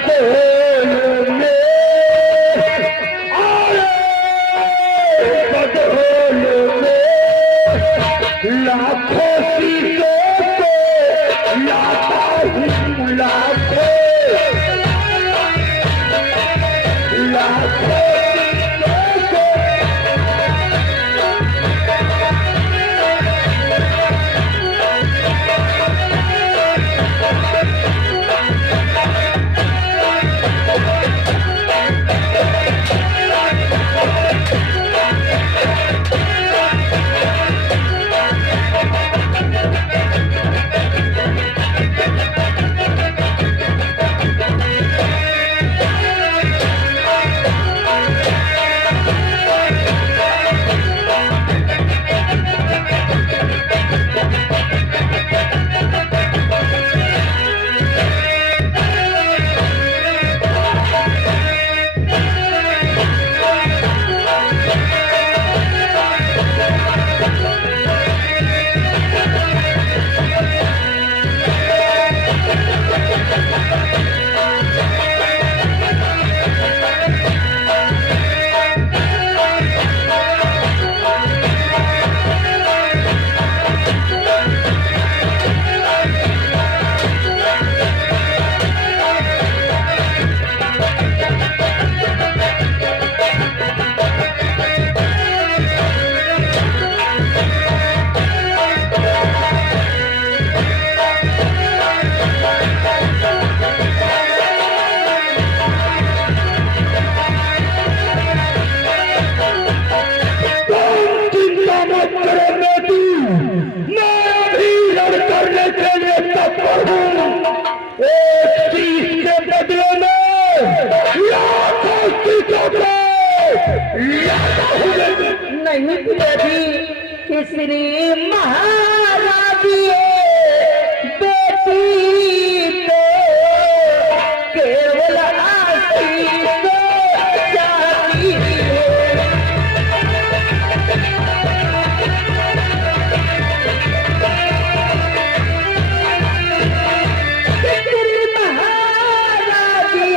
बदल में आए, बदल में लाखों शीशों को लाता हूँ, लाखों लाखों नहीं पिताजी, किसरी महाराजी बेटी को केवल आशीष चाहती है। किसरी महाराजी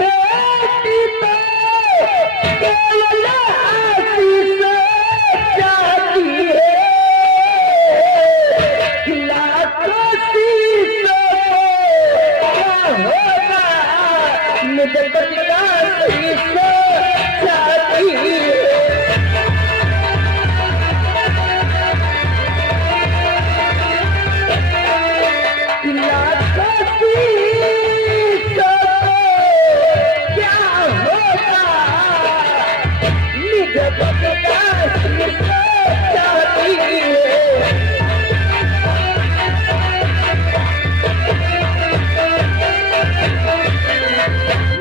बेटी को केवल आशीष चाहती है। लाखों शीशों को क्या होगा, मुझे पति का शीशा चाहती है। लाखों शीशों को क्या होगा, मुझे पति का शीशा चाहती है।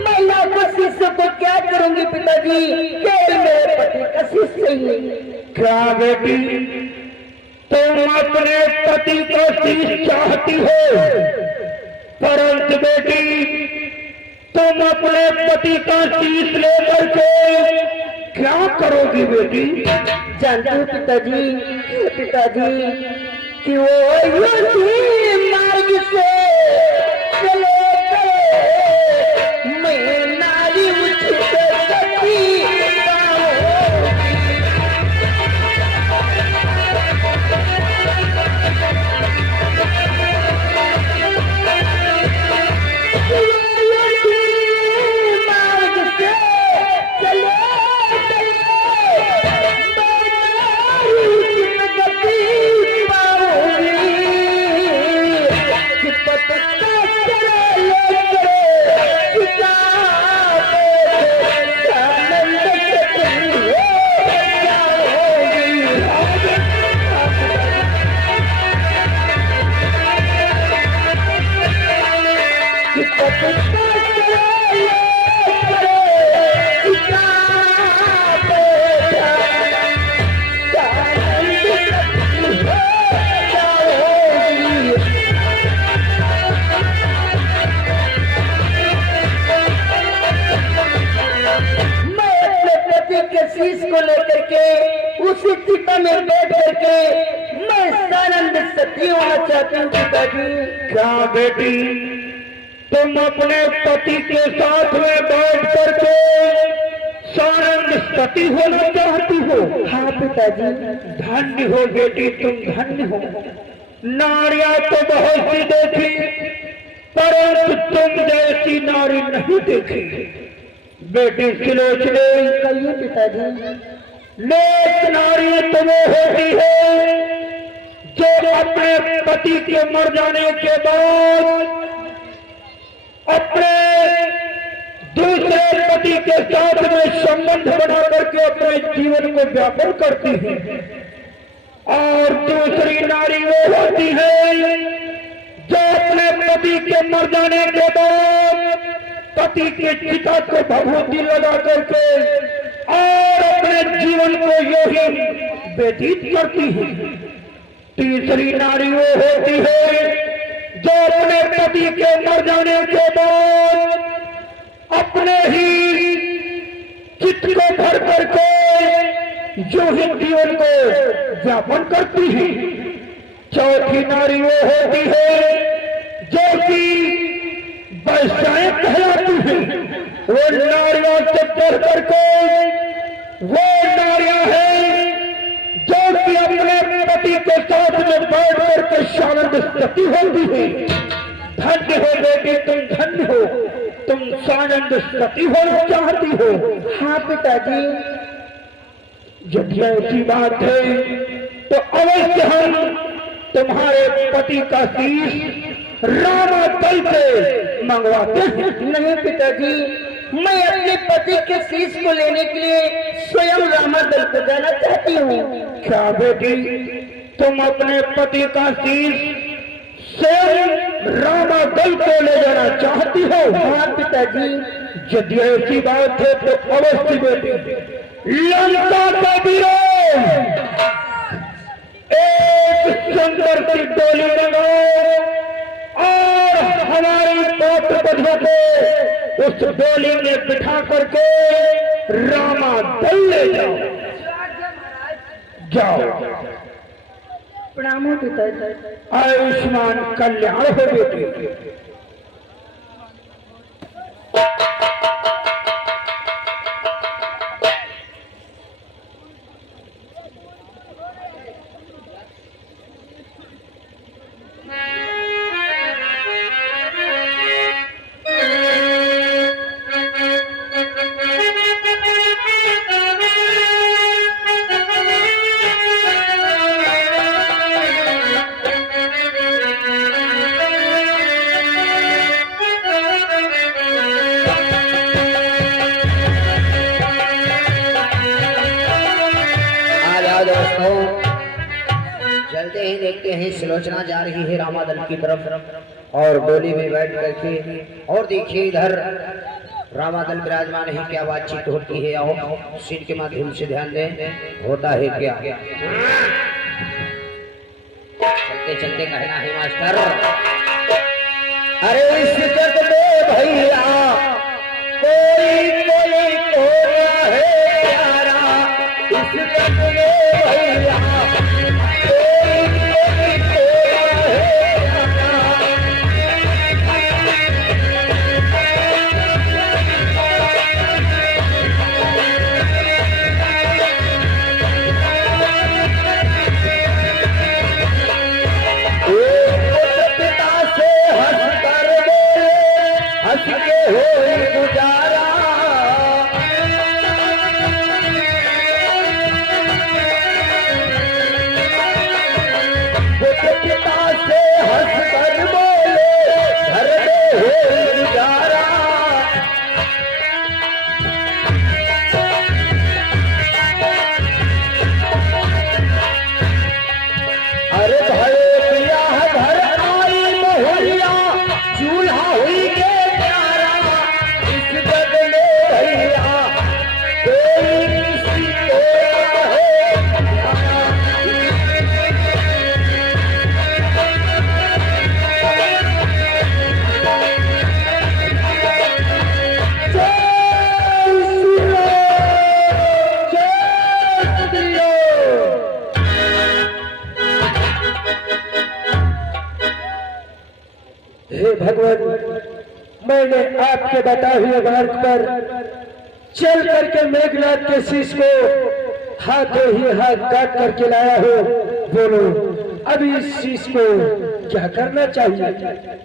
मैं लाखों शीशों को क्या करूंगी पिताजी, केवल मेरे पति का शीशा ही। क्या बेटी, तुम अपने पति को शीश चाहती हो, परंतु बेटी तुम अपने पति का शीश लेकर के क्या करोगी बेटी? जानती हूँ पिताजी, पिताजी कि वो उसी मार्ग से चले गए, मैं नारी उचित सती मार्ग से चले शीश को लेकर के उसी चिता में बैठ करके मैं सानंद सती होना चाहती हूँ पिताजी। क्या बेटी, तुम अपने पति के साथ में बैठ करके सानंद सती होना चाहती हो। हाँ पिताजी। धन्य हो बेटी, तुम धन्य हो। नारियां तो बहुत सी देखी, परंतु तुम जैसी नारी नहीं देखी। बेटी सुलोचने, कहिए पिताजी। नेक नारी तुम्हें होती है जो अपने पति के मर जाने के बाद अपने दूसरे पति के साथ में संबंध बना करके अपने जीवन को व्यापक करती है। और दूसरी नारी वो होती है जो अपने पति के मर जाने के बाद पति के चिता को भभूति लगा करके और अपने जीवन को यही व्यतीत करती है। तीसरी नारी वो होती है जो अपने पति के मर जाने के बाद अपने ही चित्त को भर करके जो ही जीवन को व्यापन करती है। चौथी नारी वो होती है जो कि वैश्याएं कहलाती है। वो नारियों से बढ़ करके वो नारियां हैं जो कि अपने पति के साथ में बैठ करके सानंद सती होती है। धन्य हो बेटी, तुम धन्य हो, तुम सानंद सती होना चाहती हो। हाँ पिताजी। जब ऐसी बात है तो अवश्य हम तुम्हारे पति का शीश रामादल से मंगवाते हैं। नहीं पिताजी, मैं अपने पति के शीश को लेने के लिए स्वयं रामादल को जाना चाहती हूँ। क्या बेटी, तुम अपने पति का शीश स्वयं रामादल को ले जाना चाहती हो? हाँ पिताजी। यदि ऐसी बात है तो अवश्य बेटी लंका का वीरों एक सुंदर सी डोली लगाओ और हमारी पौत्र बधू को उस डोली में बिठा करके रामादल ले जाओ। जाओ। प्रणाम हो पिताजी। आयुष्मान कल्याण हो बेटी। चलते ही देखते हैं सुलोचना जा रही है रामादल की तरफ और डोली में बैठ करके। और देखिए इधर रामादल विराजमान है। क्या बातचीत होती है, आओ सीन के माध्यम से ध्यान दें होता है क्या। चलते चलते कहना है मास्टर, अरे इस जग में भैया कोई कोई कोया है प्यारा। इस जग में भैया मैंने आपके बताए हुए मार्ग पर चल करके मेघनाथ के शीश को हाथों ही हाथ काट करके लाया हो। बोलो अब इस शीश को क्या करना चाहिए?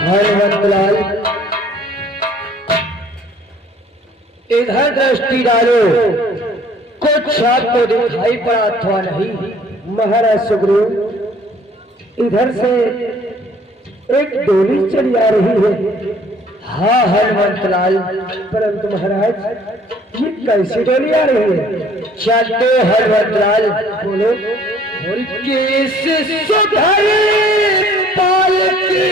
हनुमंतलाल इधर दृष्टि डालो, कुछ आपको दिखाई पड़ा अथवा नहीं? महाराज सुग्रीव इधर से एक डोली चली आ रही है। हाँ हनुमंतलाल, परंतु महाराज ये कैसी डोली आ रही है? चलते हनुमंतलाल। बोलो किस सुधर पालकी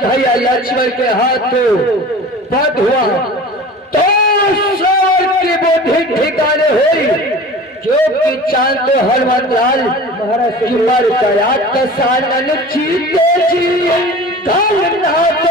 भैया लक्ष्मण के हाथों बंद हुआ तो श्रावण की बुद्धि ठिकाने हुई, क्योंकि चांद तो हनुमंतलाल महाराज की मर गया कसानन जीते जी धन नाथ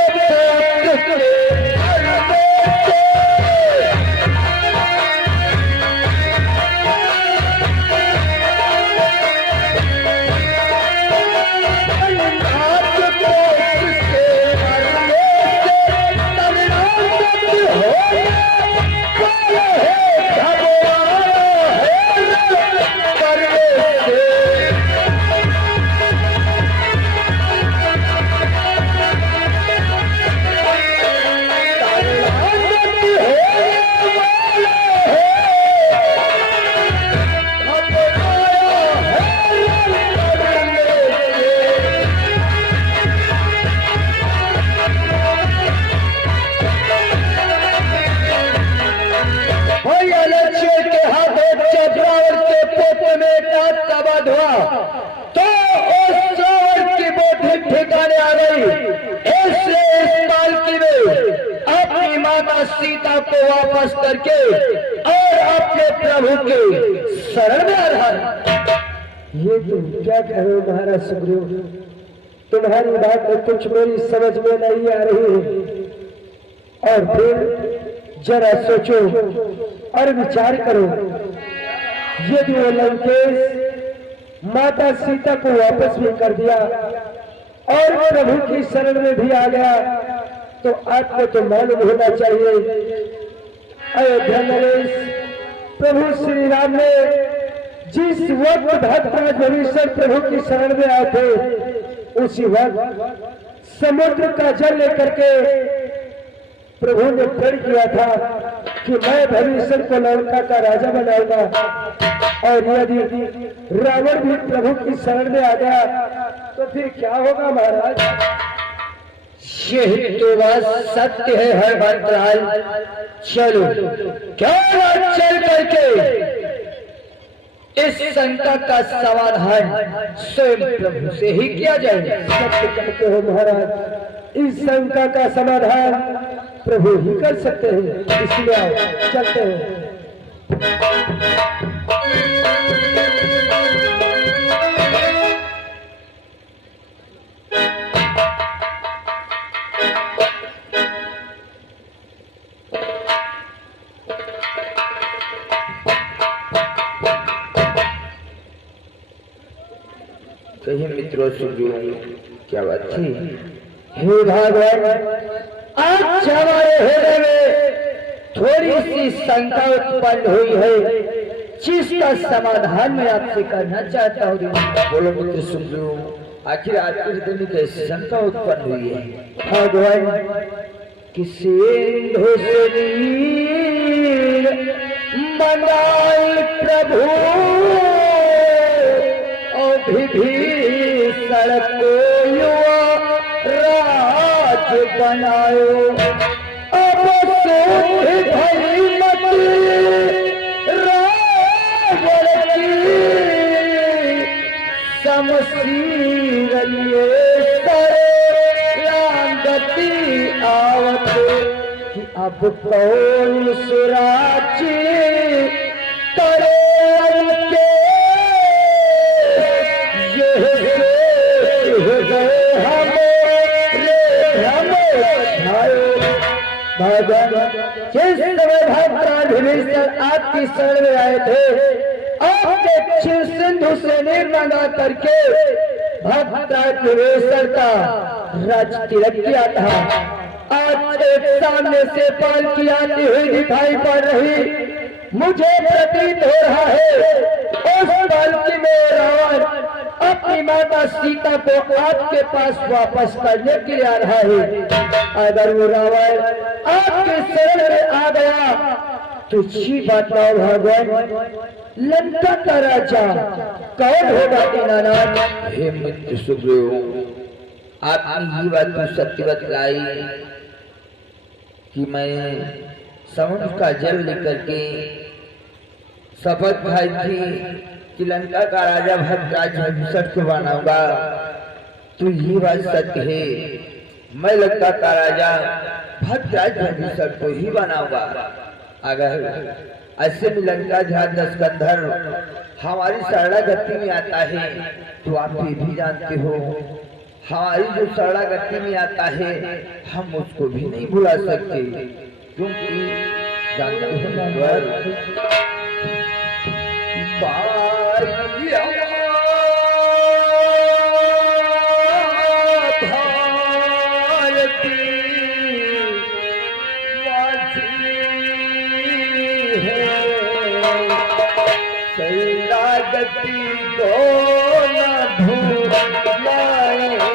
सीता को वापस करके और अपने प्रभु के शरण में आ रहा है। ये तुम क्या कह रहे हो महाराज सुग्रीव? तुम्हारी बात में कुछ मेरी समझ में नहीं आ रही है। और फिर जरा सोचो और विचार करो, यदि वो लंकेश माता सीता को वापस भी कर दिया और प्रभु की शरण में भी आ गया तो आपको तो मालूम होना चाहिए अयोध्या नरेश प्रभु श्री राम ने जिस वक्त भक्त भविष्य प्रभु की शरण में आए थे उसी वक्त समुद्र का जल लेकर के प्रभु ने प्रण किया था कि मैं भविष्य को लंका का राजा बनाऊंगा, और यदि रावण भी प्रभु की शरण में आ गया तो फिर क्या होगा महाराज? यही तो बात सत्य है हरभद्राल। चलो क्या चल करके इस शंका का समाधान स्वयं प्रभु से ही किया जाए। सत्य कहते हो महाराज, इस शंका का समाधान प्रभु ही कर सकते हैं, इसलिए आओ चलते हैं। कहिए मित्रों सुनो, क्या बात थी? हे भगवान, आज हमारे हृदय में थोड़ी सी शंका उत्पन्न हुई है, जिसका समाधान मैं आपसे करना चाहता हूँ। बोलो मित्र सुनो, आखिर आपके हृदय में कैसी शंका उत्पन्न हुई है? भगवान, किसी सिंधु से नीर मंगाई प्रभु विभीषण को युवा राज बनायो। अब सोच भई मति रावण की, शमशीर लिए गति आवत कि अब कौन सुराची करे उनके भगवान। जिस समय भगवान विभीषण आपकी शरण में आए थे, आपने क्षीर सिंधु से नीर मंगा करके भगवान विभीषण का राज तिलक किया था। आज एक सामने से पालकी आती हुई दिखाई पड़ रही, मुझे प्रतीत हो रहा है उस पालकी में रावण अपनी माता सीता को आपके पास वापस करने के लिए आ रहा है। अगर वो रावण आपके शरण में आ गया तो अच्छी बात ना भगवान, लंका का राजा कौन होगा दीनानाथ? हे मित्र सुग्रीव, आपने ये बात तो सत्य बतलाई कि मैं समुद्र का जल लेकर के शपथ खाई थी कि लंका का राजा भद्राज विभीषण को बनाऊंगा। तो ये बात सत्य है, मैं लंका का राजा भद्राज विभीषण को ही बनाऊंगा। अगर ऐसे में लंका जहाँ दशकंधर हमारी शरणागति में आता है, तो आप ये भी जानते हो हमारी जो शरणागति में आता है हम उसको भी नहीं भुला सकते, क्योंकि जानते हो शरणागति को न भूलाएंगे।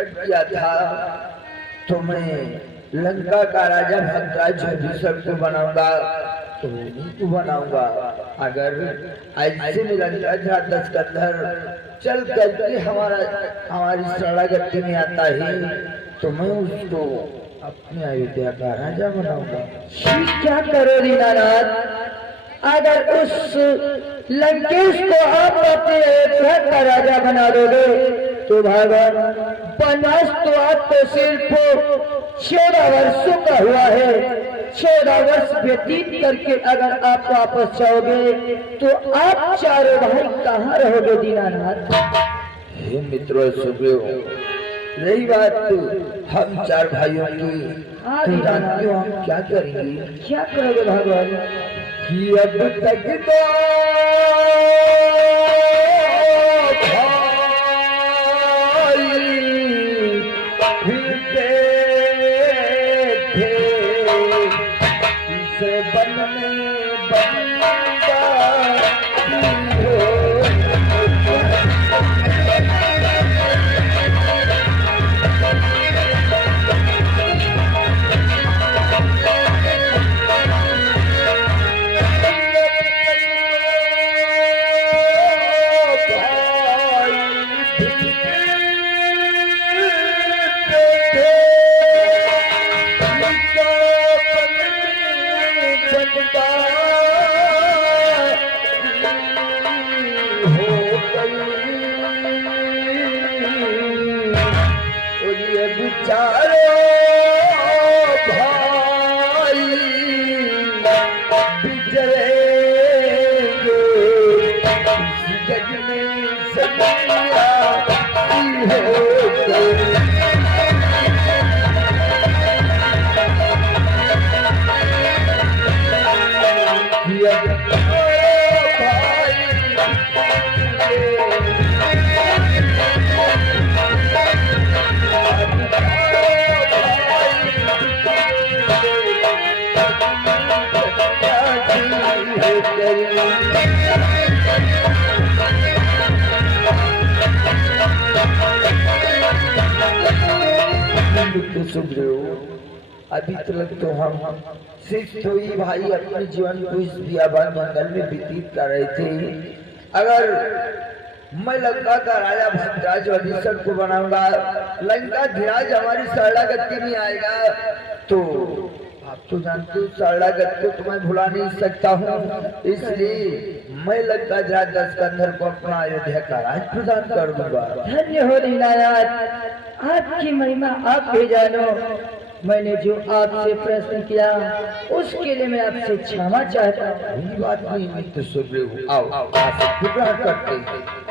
वध किया था तो मैं लंका का राजा भद्राज को बनाऊंगा, तो नहीं को बनाऊंगा। अगर ऐसे में लंका दशकंधर चल करके हमारी शरणागति में आता है तो मैं उसको अपने अयोध्या का राजा बनाऊंगा। क्या करो दीनानाथ, अगर उस लंकेश को आप अपने अयोध्या का राजा बना दोगे तो भगवान वनवास तो आपको सिर्फ 14 वर्षों का हुआ है। 14 वर्ष व्यतीत करके अगर आप वापस जाओगे तो आप चारों भाई कहाँ रहोगे दीनानाथ? हे मित्रों सुग्रीव, रही बात हम 4 भाइयों की, तो जानते हो हम क्या करेंगे? क्या करोगे भगवान? कि अब तक तो सुग्रीव, अभी तक तो हम सिर्फ तो ही भाई अपने जीवन को इस बियाबान जंगल में व्यतीत कर रहे थे। अगर मैं लंका का राजा भद्राज वधीसर को बनाऊंगा, लंका धीराज हमारी शरणागति में आएगा, तो आप तो जानते हो शरणागत को तो मैं भुला नहीं सकता हूँ। इसलिए मैं लंका धीराज दशकंधर को अपना अयोध्या का राज प्रदान कर दूंगा। धन्य हो दीनानाथ, आपकी महिमा आप भी जानो। मैंने जो आपसे प्रश्न किया उसके लिए मैं आपसे क्षमा चाहता हूँ। बात नहीं मित्र सुग्रीव, आओ आपसे ग्रहण करते हैं।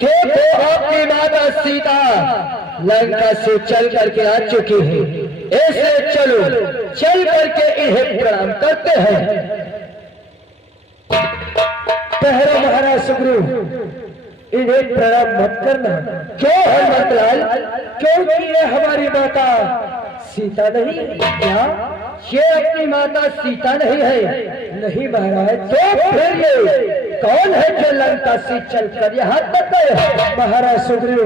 देखो आपकी माता सीता लंका से चल करके आ चुकी है, ऐसे चलो चल करके इन्हें प्रणाम करते हैं। पहले महाराज सुग्रीव, इन्हें प्रणाम मत करना। क्यों हनुमतलाल? क्योंकि ये हमारी माता सीता नहीं है। क्या ये अपनी माता सीता नहीं है? नहीं महाराज। तो फिर ये कौन है जो लंका से चलकर यहाँ तक गए? महाराज सुग्रीव,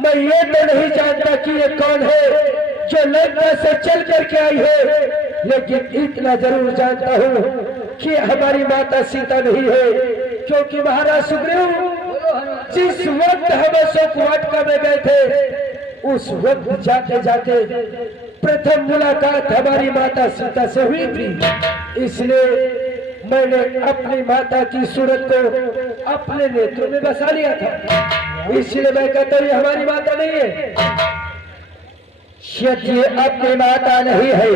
मैं ये तो नहीं जानता कि ये कौन है जो लंका से चल करके आई है, लेकिन इतना जरूर जानता हूँ कि हमारी माता सीता नहीं है। क्योंकि महाराज सुग्रीव, जिस वक्त हम अशोक वाटिका में गए थे उस वक्त जाते जाते प्रथम मुलाकात हमारी माता सीता से हुई थी। इसलिए मैंने अपनी माता की सूरत को अपने नेत्रों में बसा लिया था। इसलिए मैं कहता हूँ ये हमारी माता नहीं है। यदि ये अपनी माता नहीं है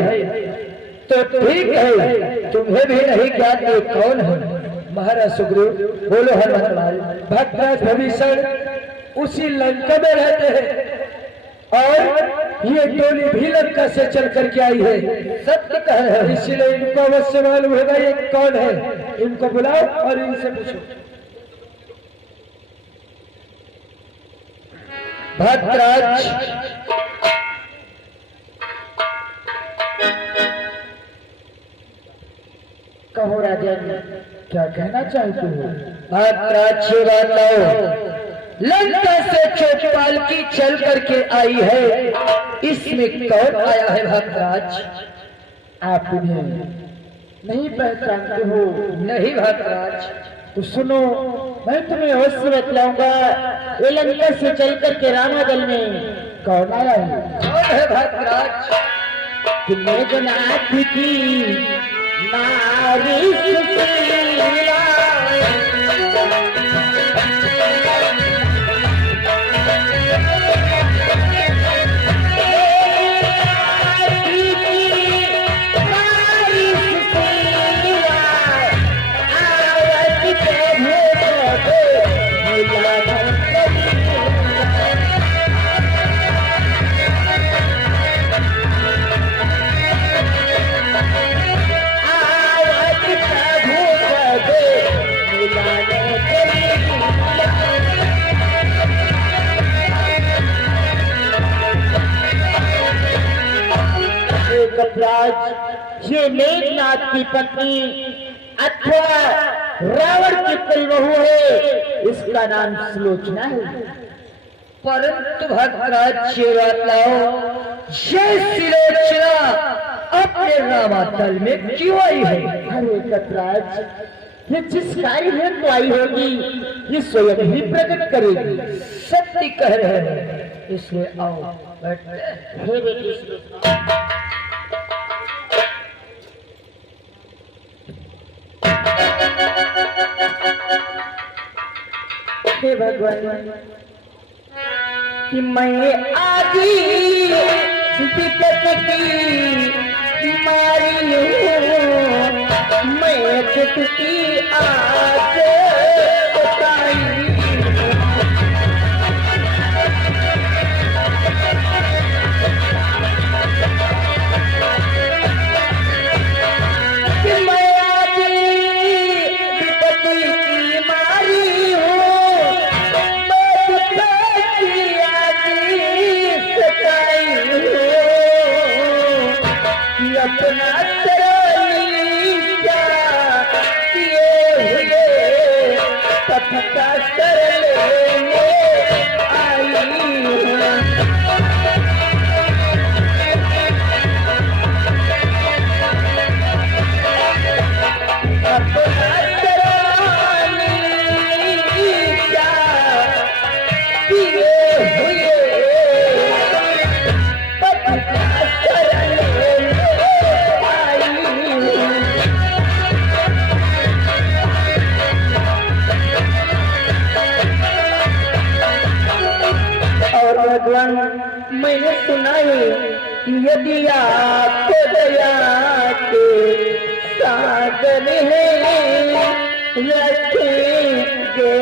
तो ठीक है, तुम्हें भी नहीं ज्ञात ये कौन है। महाराज सुग्रीव, बोलो हनुमतलाल। भद्राज भविष्य उसी लंका में रहते हैं और ये टोली भी लंका से चल करके आई है, सत्य कह रहे हैं, इसलिए इनको अवश्य मालूम होगा ये कौन है। इनको बुलाओ और इनसे पूछो। भद्राज, कहो राजन, क्या कहना चाहते हो? भद्राज बात लाओ। लंका से चौपाल की चल करके आई है, इसमें कौन आया है भद्राज? आप इन्हें नहीं पहचानते हो? नहीं भद्राज। तो सुनो, मैं तुम्हें अवश्य बतलाऊंगा। ये लंका से चल करके रामादल में कौन आया है? कौन है भद्राज? तुमने जो नाथ की नारी सुशीला, ये मेघनाथ की पत्नी अथवा रावण की परिबहू है, इसका नाम सुलोचना है। परंतु भद्राज ये बात लाओ, ये सुलोचना अपने रामादल में क्यों आई है? अरे भद्राज, ये जिस कार्य में तो आई होगी, ये स्वयं ही प्रकट करेगी। सत्य कह रहे हैं, इसलिए आओ बैठते। हे बेटी सुलोचना, हे भगवान, कि मैं आदि विपत की मारी हूँ, मैं की आज बताई। मैंने सुना है कि यदि आपको दया के सागर है, रखेंगे